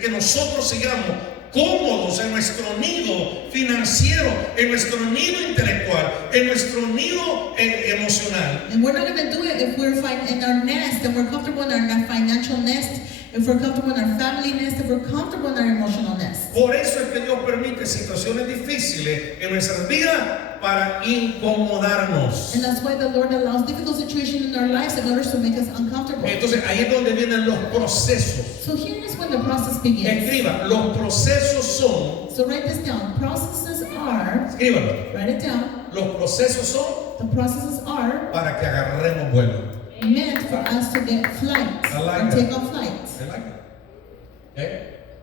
que nosotros sigamos cómodos en nuestro nido financiero, en nuestro nido intelectual, en nuestro nido emocional. And we're not going to do it if we're in our nest and we're comfortable in our financial nest, if we're comfortable in our family nest, if we're comfortable in our emotional nest. Por eso es que Dios permite situaciones difíciles en nuestras vidas para incomodarnos. And that's why the Lord allows difficult situations in our lives in order to make us uncomfortable. Entonces ahí es donde vienen los procesos. So here is when the process begins. Escriba, los procesos son. So write this down. Processes are. Escríbalo. Write it down. Los procesos son The processes are para que agarremos vuelo. meant for us to get flight I like or that. take on flight. ¿Se like?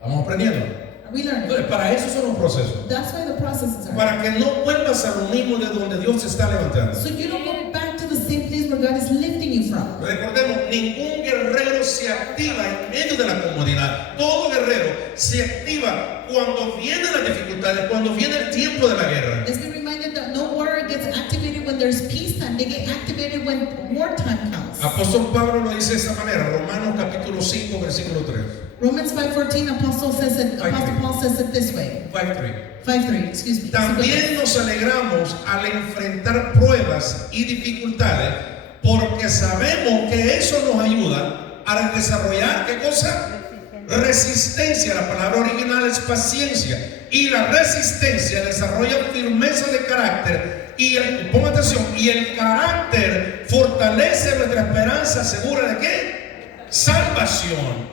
Vamos aprendiendo. Are we learning? Entonces, para eso son los procesos. That's why the processes are. Para que no vuelvas a lo mismo de donde Dios te está levantando. So you don't go back to the same place where God is lifting you from. Recordemos, ningún guerrero se activa en medio de la comodidad. Todo guerrero se activa cuando vienen las dificultades, cuando viene el tiempo de la guerra. Let's be reminded that no warrior gets activated when there's peacetime. They get activated when wartime comes. Apóstol Pablo lo dice de esta manera, Romanos capítulo 5, versículo 3. Romans 5:14, Apostle Paul says it this way. 5:3. 5:3, excuse me. También nos alegramos al enfrentar pruebas y dificultades, porque sabemos que eso nos ayuda a desarrollar, ¿qué cosa? Resistencia. La palabra original es paciencia, y la resistencia desarrolla firmeza de carácter, y ponga atención, y el carácter fortalece nuestra esperanza segura de ¿qué? Salvación.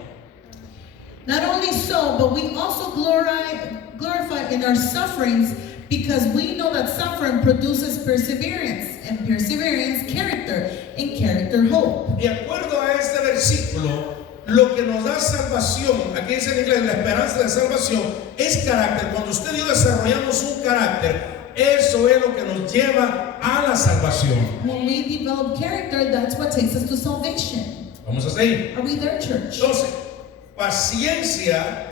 Not only so, but we also glorify in our sufferings, because we know that suffering produces perseverance, and perseverance character, and character hope. De acuerdo a este versículo, lo que nos da salvación, aquí dice en inglés, la esperanza de salvación, es carácter. Cuando usted y yo desarrollamos un carácter, eso es lo que nos lleva a la salvación. When we develop character, that's what takes us to salvation. Vamos a seguir. Are we there, church? Entonces, paciencia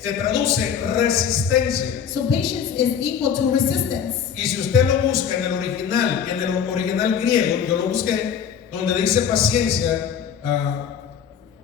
se traduce resistencia. So patience is equal to resistance. Y si usted lo busca en el original griego, yo lo busqué, donde dice paciencia,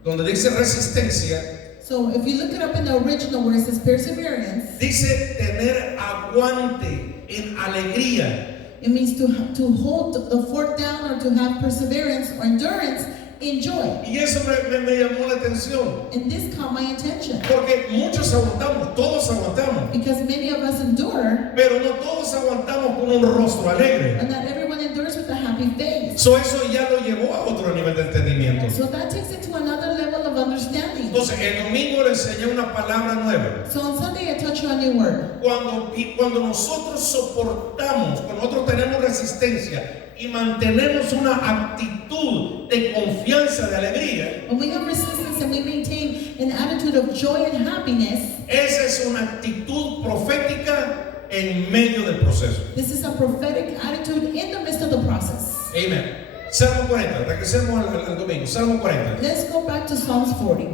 donde dice resistencia, So if you look it up in the original where it says perseverance, dice tener aguante en alegría. it means to hold the fort down, or to have perseverance or endurance in joy. Y eso me llamó la atención, And this caught my attention, porque muchos aguantamos, todos aguantamos, because many of us endure, pero no todos aguantamos con un rostro alegre. and not everyone endures with a happy face. Eso ya lo llevó a otro nivel de entendimiento. So that takes it to another level of understanding. Entonces, el domingo le enseñé una palabra nueva. So on Sunday I taught you a new word. Cuando nosotros soportamos, cuando nosotros tenemos resistencia y mantenemos una actitud de confianza, de alegría, When we have resistance and we maintain an attitude of joy and happiness, esa es una actitud profética en medio del proceso. this is a prophetic attitude in the midst of the process. Amén. Salmo 40, regresemos al domingo. Salmo 40. Let's go back to Psalms 40.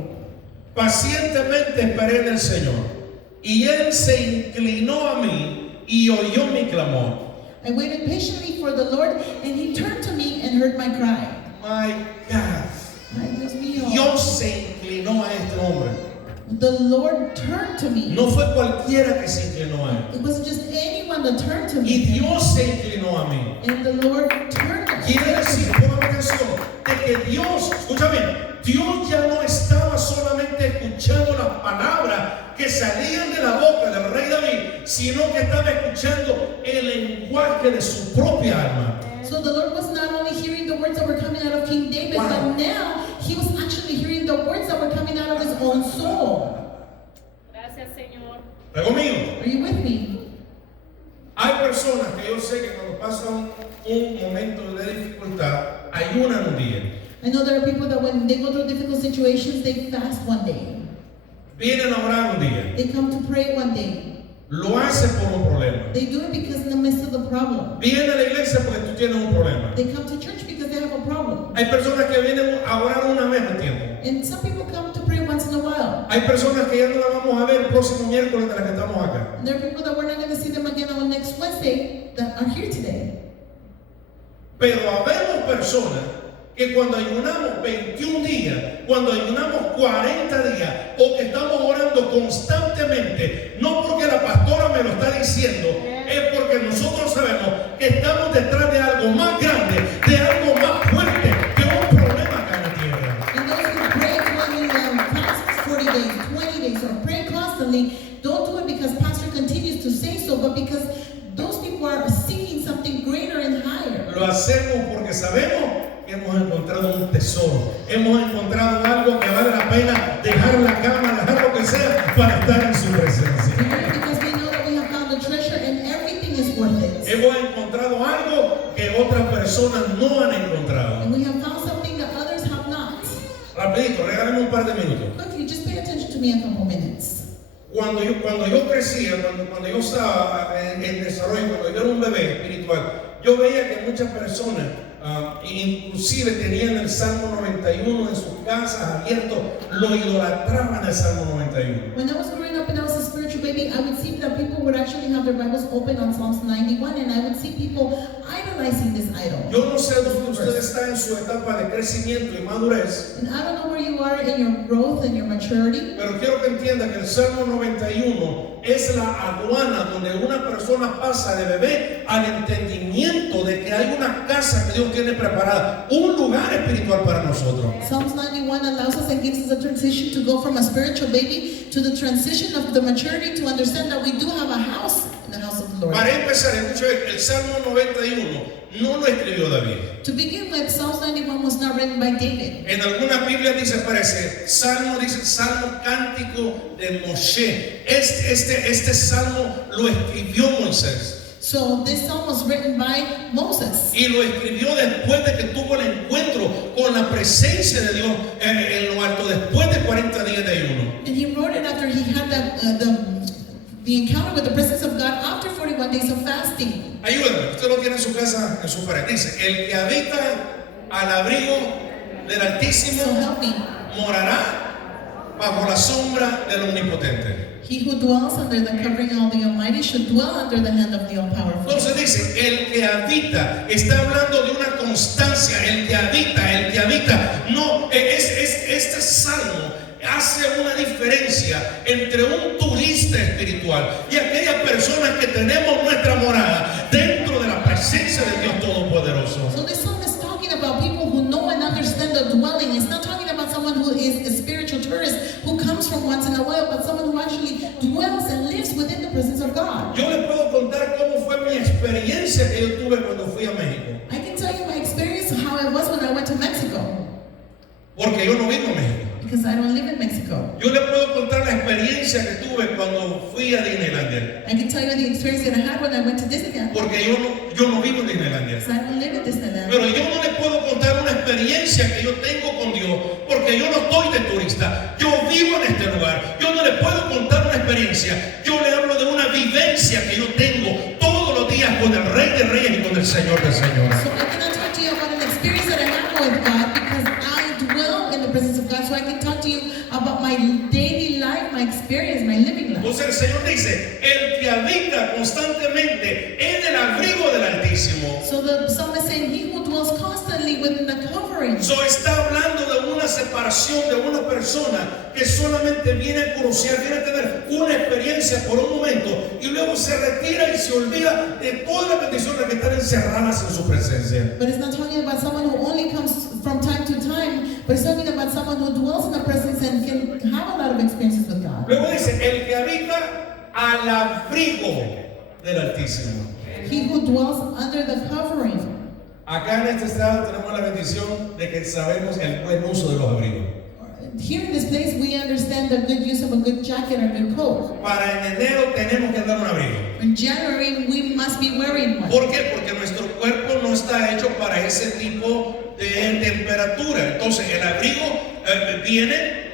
Pacientemente esperé en el Señor, y Él se inclinó a mí y oyó mi clamor. I waited patiently for the Lord, and He turned to me and heard my cry. My God. Ay, Dios mío. Dios se inclinó a este hombre. The Lord turned to me. No fue cualquiera que se inclinó a él. It wasn't just anyone that turned to Y me. Dios se inclinó a mí. And the Lord turned to Quiere decir, me. pongan atención, de que Dios, escucha bien, Dios ya no estaba solamente escuchando las palabras que salían de la boca del rey David, sino que estaba escuchando el lenguaje de su propia alma. So the Lord was not only hearing the words that were coming out of King David, Wow. but now He was actually hearing the words that were coming out of His own soul. Gracias, Señor. ¿Está conmigo? Are you with me? Hay personas que yo sé que cuando pasan un momento de dificultad, ayunan un día. I know there are people that when they go through difficult situations, they fast one day. Vienen a orar un día. They come to pray one day. Lo hace por un problema. They do it because in the midst of the problem. Viene a la iglesia porque tú tienes un problema. They come to church because they have a problem. Hay personas que vienen a orar una vez al tiempo. And some people come to pray once in a while. Hay personas que ya no la vamos a ver el próximo miércoles de las que estamos acá. And there are people that we're not going to see them again on next Wednesday that are here today. Pero habemos personas que cuando ayunamos 21 días cuando ayunamos 40 días o que estamos orando constantemente, no porque la pastora me lo está diciendo, es porque nosotros sabemos que estamos detrás de algo más grande, de algo más fuerte que un problema acá en la tierra. And those who pray 40 days, 20 days, or pray constantly, don't do it because Pastor continues to say so, but because those people are seeking something greater and higher. Lo hacemos porque sabemos que hemos encontrado un tesoro, hemos encontrado algo que vale la pena dejar la cama, dejar lo que sea para estar en su presencia. We do it because we know that we have found a treasure and everything is worth it. Hemos encontrado algo que otras personas no han encontrado. And we have found something that others have not. Rapidito, regálame un par de minutos. Quickly, just pay attention to me a couple minutes. Cuando yo crecía, cuando yo estaba en desarrollo, cuando yo era un bebé espiritual, yo veía que muchas personas inclusive tenían el Salmo 91 en sus casas abierto, lo idolatraban el Salmo 91. When I was growing up and I was a spiritual baby, I would see that people would actually have their Bibles open on Psalms 91, and I would see people idolizing this idol. Yo no sé dónde usted está en su etapa de crecimiento y madurez, And I don't know where you are in your growth and your maturity, pero quiero que entienda que el Salmo 91 es la aduana donde una persona pasa de bebé al entendimiento de que hay una casa que Dios tiene preparada, un lugar espiritual para nosotros. Psalms 91 allows us and gives us a transition to go from a spiritual baby to the transition of the maturity to understand that we do have a house in the house of the Lord. Para empezar, escucha, el Salmo 91 no lo escribió David. To begin with, Psalms 91 was not written by David. En algunas Biblias dice salmo cántico de Moshe. Este salmo lo escribió Moisés. So this psalm was written by Moses. Y lo escribió después de que tuvo el encuentro con la presencia de Dios en lo alto, después de 40 días de ayuno. And he wrote it after he had the encounter with the presence of God after 41 days of fasting. Ayúdame, usted lo tiene en su casa, en su pared. Dice, el que habita al abrigo del Altísimo So help me. morará bajo la sombra del Omnipotente. He who dwells under the covering of the Almighty should dwell under the hand of the All-Powerful. Entonces dice, el que habita, está hablando de una constancia, el que habita, no, este salmo hace una diferencia entre un turista espiritual y aquellas personas que tenemos nuestra morada dentro de la presencia de Dios Todopoderoso. So this psalm is talking about people who know and understand the dwelling. It's not talking about someone who is a spiritual tourist who comes from once in a while, but someone who actually dwells and lives within the presence of God. Yo les puedo contar cómo fue mi experiencia que yo tuve cuando fui a México, I can tell you my experience, how it was when I went to Mexico, porque yo no vivo en México. because I don't live in Mexico. Yo les puedo contar la experiencia que tuve cuando fui a Disneylandia, I can tell you the experience that I had when I went to Disneyland, porque yo no vivo en Disneylandia. because I don't live in Disneyland. Pero yo no les puedo contar una experiencia que yo tengo con Dios, porque yo no estoy de turista, yo vivo en este lugar. Yo no les puedo contar una experiencia, yo le hablo de una vivencia que yo tengo todos los días con el Rey de Reyes y con el Señor de Señores. So I cannot talk to you about an experience that I have with God, because I dwell in the presence of God. So I can talk to you about my daily life, my experience, my living life. Entonces el Señor dice, el que habita constantemente en el abrigo del Altísimo. So the psalmist is saying, he who dwells constantly within the covering. So está hablando de una separación de una persona que solamente viene a cruciar, viene a tener una experiencia por un momento y luego se retira y se olvida de todas las bendiciones que están encerradas en su presencia. But it's not talking about someone who only comes from time to time, but it's talking about someone who dwells in the presence and can have a lot of experiences with God. Luego dice, el que habita al abrigo del Altísimo. He who dwells under the covering. Acá en este estado tenemos la bendición de que sabemos el buen uso de los abrigos. Here in this place, we understand the good use of a good jacket or good coat. Para en enero tenemos que andar un abrigo. In January, we must be wearing one. ¿Por qué? Porque nuestro cuerpo no está hecho para ese tipo de temperatura. Entonces el abrigo viene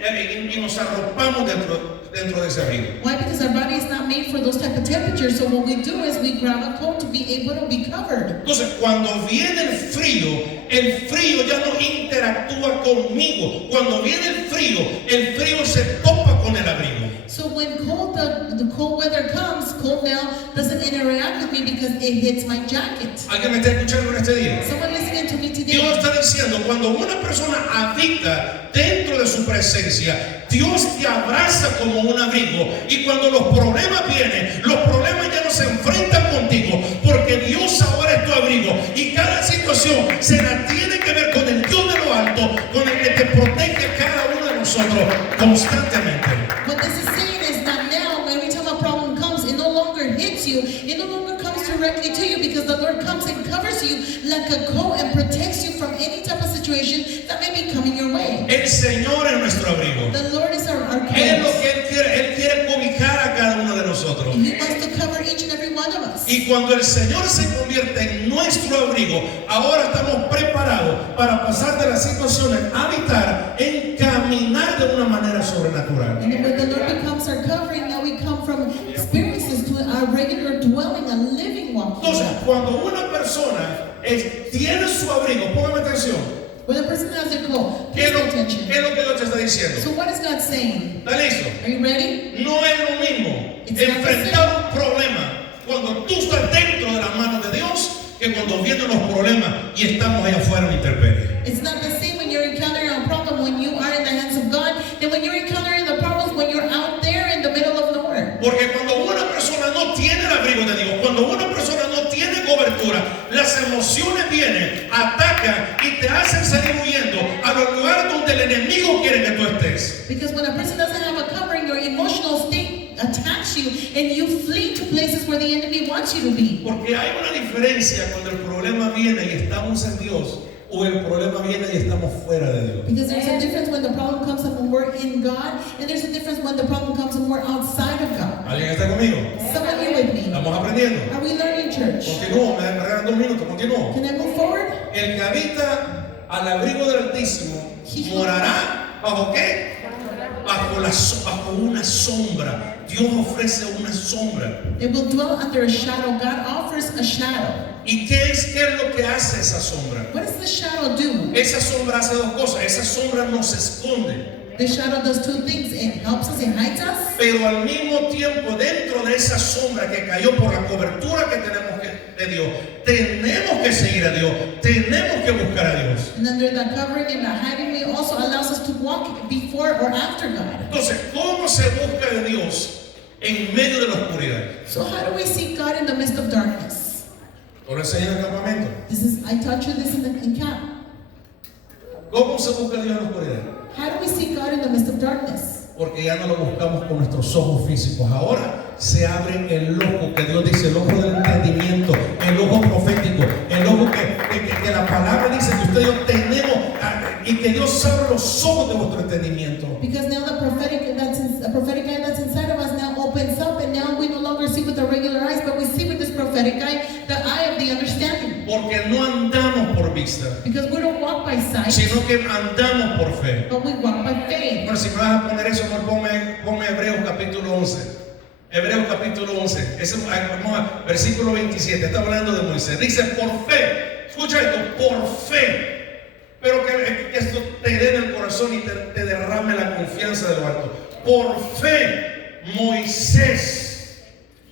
y nos arropamos dentro de ese abrigo. Why? Because our body is not made for those type of temperatures. So what we do is we grab a coat to be able to be covered. Entonces cuando viene el frío ya no interactúa conmigo. Cuando viene el frío se topa con el abrigo. So when the cold weather comes, cold now doesn't interact with me because because it hits my jacket. ¿Alguien me está escuchando en este día? Someone listening to me today. Dios está diciendo, cuando una persona habita dentro de su presencia, Dios te abraza como un abrigo. Y cuando los problemas vienen, los problemas ya no se enfrentan contigo, porque Dios ahora es tu abrigo. Y cada situación se la tiene que ver con el Dios de lo alto, con el que te protege cada uno de nosotros constantemente. What this is saying is that now, every time a problem comes, it no longer hits you. It no longer comes directly to you, because the Lord comes and covers you like a coat and protects you from any type of situation that may be coming your way. El Señor es nuestro abrigo. The Lord is our Es lo coat. que Él quiere cobijar a cada uno de nosotros. He wants to cover each and every one of us. Y cuando el Señor se convierte en nuestro abrigo, ahora estamos preparados para pasar de las situaciones a habitar, en caminar de una manera sobrenatural. And then when the Lord becomes our covering, now we come from experiences to our regular dwelling, a living walk. Entonces, cuando una persona tiene su abrigo, póngame atención, When a person has their coat, ¿qué please es lo, pay attention. qué es lo que Dios te está diciendo? So what is God saying? ¿Está listo? Are you ready? No es lo mismo It's not the enfrentar un problema cuando tú estás dentro de las manos de Dios que cuando vienen los problemas y estamos allá afuera en la intemperie. It's not the same when you're encountering a problem when you are in the hands of God than when you're encountering the problems when you're out there in the middle of nowhere. Porque cuando una persona no tiene el abrigo de Dios, cuando una persona no tiene cobertura, las emociones vienen, atacan y te hacen salir huyendo a los lugares donde el enemigo quiere que tú estés. Because when a person doesn't have a covering, your emotional state attacks you and you flee to places where the enemy wants you to be. Porque hay una diferencia cuando el problema viene y estamos en Dios, o el problema viene y estamos fuera de Dios. Because there's a difference when the problem comes and when we're in God, and there's a difference when the problem comes and we're outside of God. ¿Alguien está conmigo? Someone here with me. Estamos aprendiendo. Are we learning, church? Continúo, me regalan 2 minutos, continúo. Can I move forward? El que habita al abrigo del Altísimo morará ¿bajo qué? Bajo una sombra. Dios ofrece una sombra. It will dwell under a shadow. God offers a shadow. ¿Y qué es lo que hace esa sombra? What does the shadow do? Esa sombra hace 2 cosas. Esa sombra nos esconde, The shadow does 2 things. It helps us, it hides us. pero al mismo tiempo dentro de esa sombra que cayó por la cobertura que tenemos de Dios, tenemos que seguir a Dios, tenemos que buscar a Dios. And under the covering and the hiding, we also allows us to walk before or after God. Entonces, ¿cómo se busca de Dios en medio de la oscuridad? So how do we seek God in the midst of darkness? Lo enseñé en el campamento. I taught you this in camp. ¿Cómo se busca a Dios en la oscuridad? How do we seek God in the midst of darkness? Porque ya no lo buscamos con nuestros ojos físicos. Ahora se abre el ojo, que Dios dice, el ojo del entendimiento, el ojo profético, el ojo que la palabra dice que ustedes y yo tenemos, y que Dios abre los ojos de vuestro entendimiento. Because now the prophetic eye that's inside of us now opens up, and now we no longer see with the regular eyes, but we see with this prophetic eye, the eye of the understanding. Porque no andamos por vista, Because we don't walk by sight, sino que andamos por fe. but we walk by faith. Bueno, si me vas a poner eso, ponme Hebreos capítulo 11. Hebreos capítulo 11, versículo 27, está hablando de Moisés. Dice, por fe, escucha esto, por fe. Pero que esto te dé en el corazón y te derrame la confianza de lo alto. Por fe, Moisés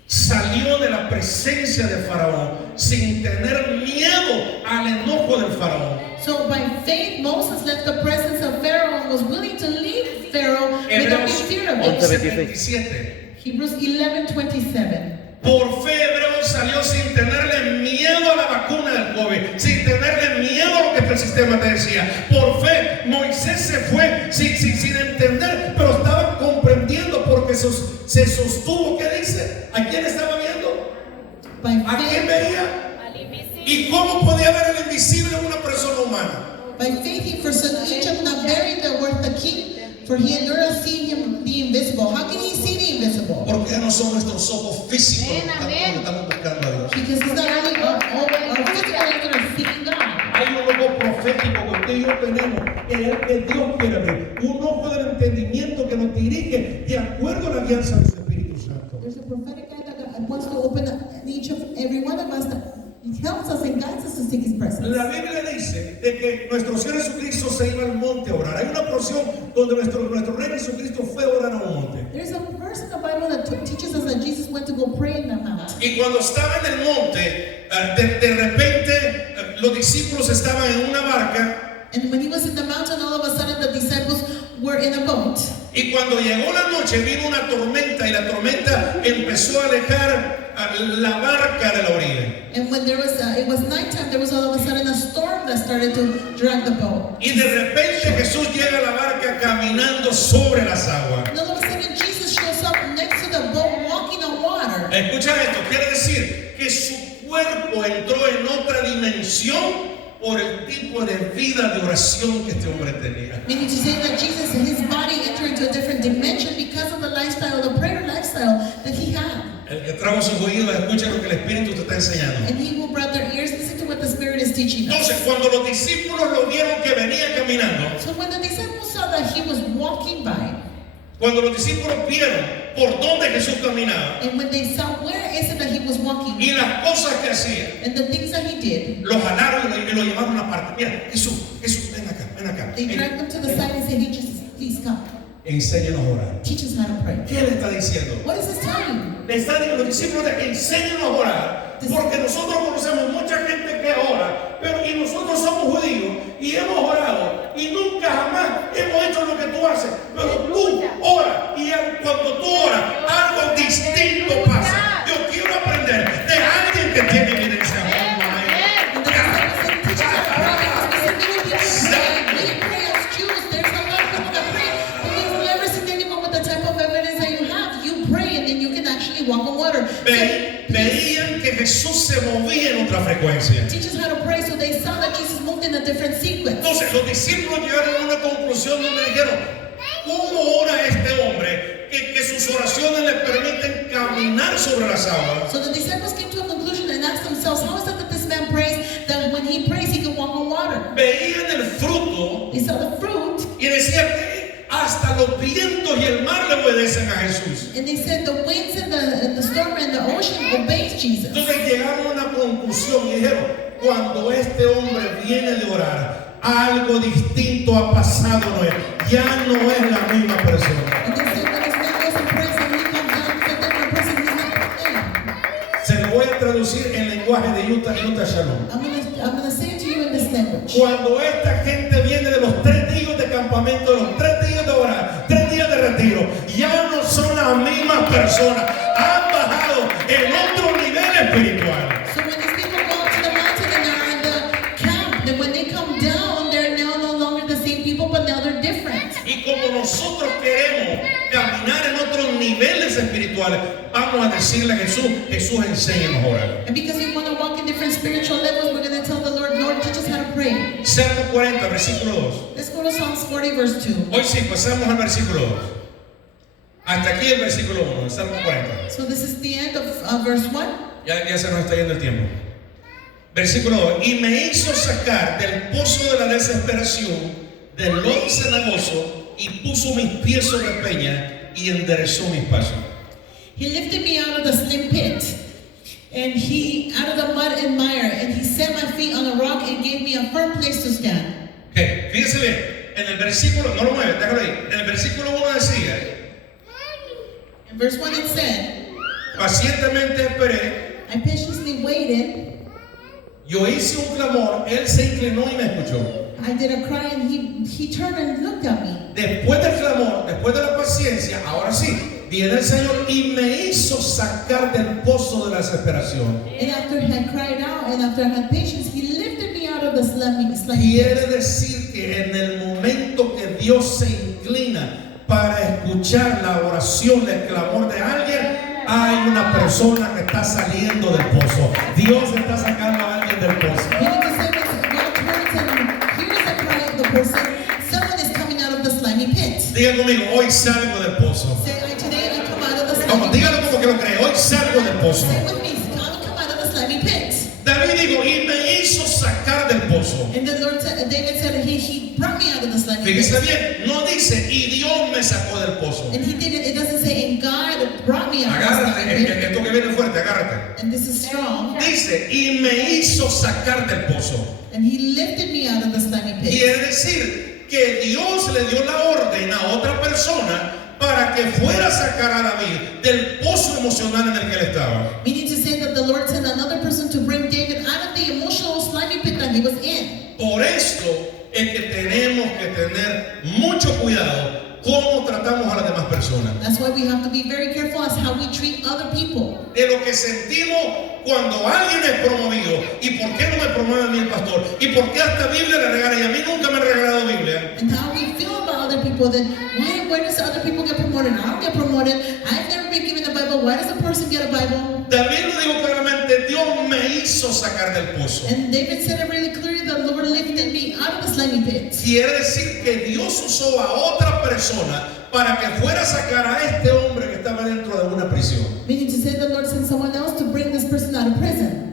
salió de la presencia de Faraón sin tener miedo al enojo del Faraón. So by faith, Moses left the presence of Pharaoh and was willing to leave Pharaoh without Hebreos being fear of it. 11:27. Hebrews 11:27. Por fe Hebreo salió sin tenerle miedo a la vacuna del COVID, sin tenerle miedo a lo que el sistema te decía. Por fe Moisés se fue sin entender, pero estaba comprendiendo porque se sostuvo. ¿Qué dice? ¿A quién estaba viendo? By ¿A quién faith, veía? Al invisible. ¿Y cómo podía ver el invisible en una persona humana? by faith he forsook Egypt, not bearing the word the king, for he endured seeing him the invisible. How can he see the invisible? Porque ya no son nuestros ojos físicos los que Amén. estamos buscando a Dios. Because it's not only our physical eyes that are seeking God. Hay un ojo profético que usted y yo tenemos, que es el que Dios quiere ver. Un ojo del entendimiento que nos dirige de acuerdo a la alianza del Espíritu Santo. There's a prophetic eye that God wants to open up in each of every one of us, that it helps us and guides us to seek his presence. La Biblia dice de que nuestro Señor Jesucristo se iba al monte a orar. Hay una porción donde nuestro Rey Jesucristo fue a orar a un monte. There's a verse in the Bible that teaches us that Jesus went to go pray in the mountain. Y cuando estaba en el monte, de repente los discípulos estaban en una barca. And when he was in the mountain, all of a sudden the disciples were in a boat. Y cuando llegó la noche vino una tormenta y la tormenta empezó a alejar la barca de la orilla. And when it was nighttime, there was all of a sudden a storm that started to drag the boat. Y de repente Jesús llega a la barca caminando sobre las aguas. And all of a sudden Jesus shows up next to the boat walking on water. Escucha esto, quiere decir que su cuerpo entró en otra dimensión por el tipo de vida de oración que este hombre tenía. Meaning to say that Jesus, his body entered into a different dimension because of the lifestyle, the prayer lifestyle that he had. El que trajo sus oídos escucha lo que el Espíritu te está enseñando. And he who brought their ears, listen to what the Spirit is teaching us. Entonces, cuando los discípulos lo vieron que venía caminando, So when the disciples saw that he was walking by, cuando los discípulos vieron por dónde Jesús caminaba and when they saw where is it that he was walking, y las cosas que hacía, and the things that he did, lo jalaron y lo llevaron aparte. Mira, Jesús, ven acá, ven acá. they dragged him to the side and said, "Hey, Jesus, please come. Enséñanos a orar. Teach us how to pray." ¿Qué le está diciendo? What is this telling? Le está diciendo a los discípulos de enséñanos a orar, porque nosotros conocemos mucha gente que ora, pero y nosotros somos judíos y hemos orado y nunca jamás hemos hecho lo que tú haces, pero tú oras y cuando tú oras algo distinto pasa. Yo quiero aprender de alguien que tiene evidencia. And the disciples said, "Teach us how to pray, because we see many people pray. We pray as Jews. There's a lot of people that pray, but we've never seen anyone with the type of evidence that you have. You pray and then you can actually walk on water." Veían que Jesús se movía en otra frecuencia. Teach us how to pray, so they saw that Jesus moved in a different sequence. Entonces los discípulos llegaron a una conclusión donde dijeron, ¿cómo ora este hombre que sus oraciones le permiten caminar sobre las aguas? So the disciples came to a conclusion and asked themselves, how is it that this man prays, that when he prays he can walk on water? Veían el fruto They saw the fruit, y decían que hasta los vientos y el mar le obedecen a Jesús. and they said the winds and the storm and the ocean obeys Jesus. Entonces llegaron a una conclusión y dijeron, cuando este hombre viene de orar, algo distinto ha pasado en él. Ya no es la misma persona. And they said when this man goes and prays and he comes down, it's a different person, he's not the same. Se lo voy a traducir en lenguaje de Utah Shalom. I'm gonna say it to you in this language. Cuando esta gente viene de los 3 días de campamento, de los 3 días de orar, 3 días de retiro, ya no son las mismas personas. Han bajado en otro nivel espiritual. So when these people go up to the mountain and they're in the camp, then when they come down, they're now no longer the same people, but now they're different. Y como nosotros queremos caminar en otros niveles espirituales, vamos a decirle a Jesús, enséñanos a orar. And because we want to walk in different spiritual levels, we're going to tell the Lord, teach us how to pray. Salmo 40, versículo 2. Let's go to Psalms 40, verse 2. Hoy sí, pasamos al versículo 2. Hasta aquí el versículo 1, el Salmo 40. So this is the end of verse 1. Ya se nos está yendo el tiempo. Versículo 2. Y me hizo sacar del pozo de la desesperación, del lodo cenagoso, y puso mis pies sobre peña y enderezó mis pasos. He lifted me out of the slim pit, and he out of the mud and mire, and he set my feet on a rock and gave me a firm place to stand. Okay, fíjese bien, en el versículo, no lo mueve, déjalo ahí. En el versículo 1 decía, In verse 1 it said, pacientemente esperé, I patiently waited, yo hice un clamor, él se inclinó y me escuchó. I did a cry, and he turned and looked at me. Después del clamor, después de la paciencia, ahora sí, viene el Señor y me hizo sacar del pozo de la desesperación. And after I had cried out, and after I had patience, he lifted me out of the slimy pit. Quiere decir que en el momento que Dios se inclina para escuchar la oración, el clamor de alguien, hay una persona que está saliendo del pozo. Dios está sacando a alguien del pozo. Meaning to say that God turns and hears the cry of the person. Someone is coming out of the slimy pit. Diga conmigo, hoy salgo del pozo. Say, today I come out of the slimy Vamos, pit. dígalo como que lo cree. Hoy salgo del pozo. Say with me, I come out of the slimy pit. David dijo, y me hizo sacar del pozo. And the Lord said, David said, he brought me out of the slimy Fíjese pit. bien, no dice, y Dios me sacó del pozo. And he did it. It doesn't say, and God brought me out of the Agárrate, slimy pit. esto que viene fuerte, agárrate. And this is strong. Dice, y me hizo sacar del pozo. And he lifted me out of the slimy pit. Quiere decir que Dios le dio la orden a otra persona para para que fuera a sacar a David del pozo emocional en el que él estaba. Meaning to say that the Lord sent another person to bring David out of the emotional slimy pit that he was in. Por esto es que tenemos que tener mucho cuidado cómo tratamos a las demás personas. That's why we have to be very careful as how we treat other people. De lo que sentimos cuando alguien es promovido. ¿Y por qué no me promueve a mí el pastor? ¿Y por qué hasta Biblia le regala? Y a mí nunca me han regalado Biblia. And how we feel about other people, then why does other people get promoted? I don't get promoted. I've never been given a Bible. Why does a person get a Bible? David lo dijo claramente, Dios me hizo sacar del pozo. And David said it really clearly, the Lord lifted me out of the slimy pit. Quiere decir que Dios usó a otra persona para que fuera a sacar a este hombre que estaba dentro de una prisión. Meaning to say the Lord sent someone else to bring this person out of prison.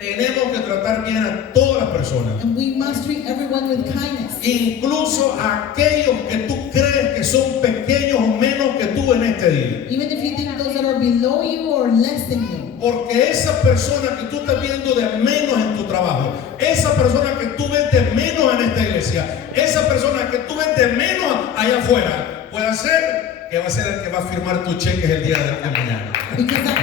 Tenemos que tratar bien a todas las personas. And we must treat everyone with kindness. Incluso a aquellos que tú crees que son pequeños o menos que tú en este día. Even if you think those that are below you or less than you. Porque esa persona que tú estás viendo de menos en tu trabajo, esa persona que tú ves de menos en esta iglesia, esa persona que tú ves de menos allá afuera, puede ser que va a ser el que va a firmar tus cheques el día de mañana. Because that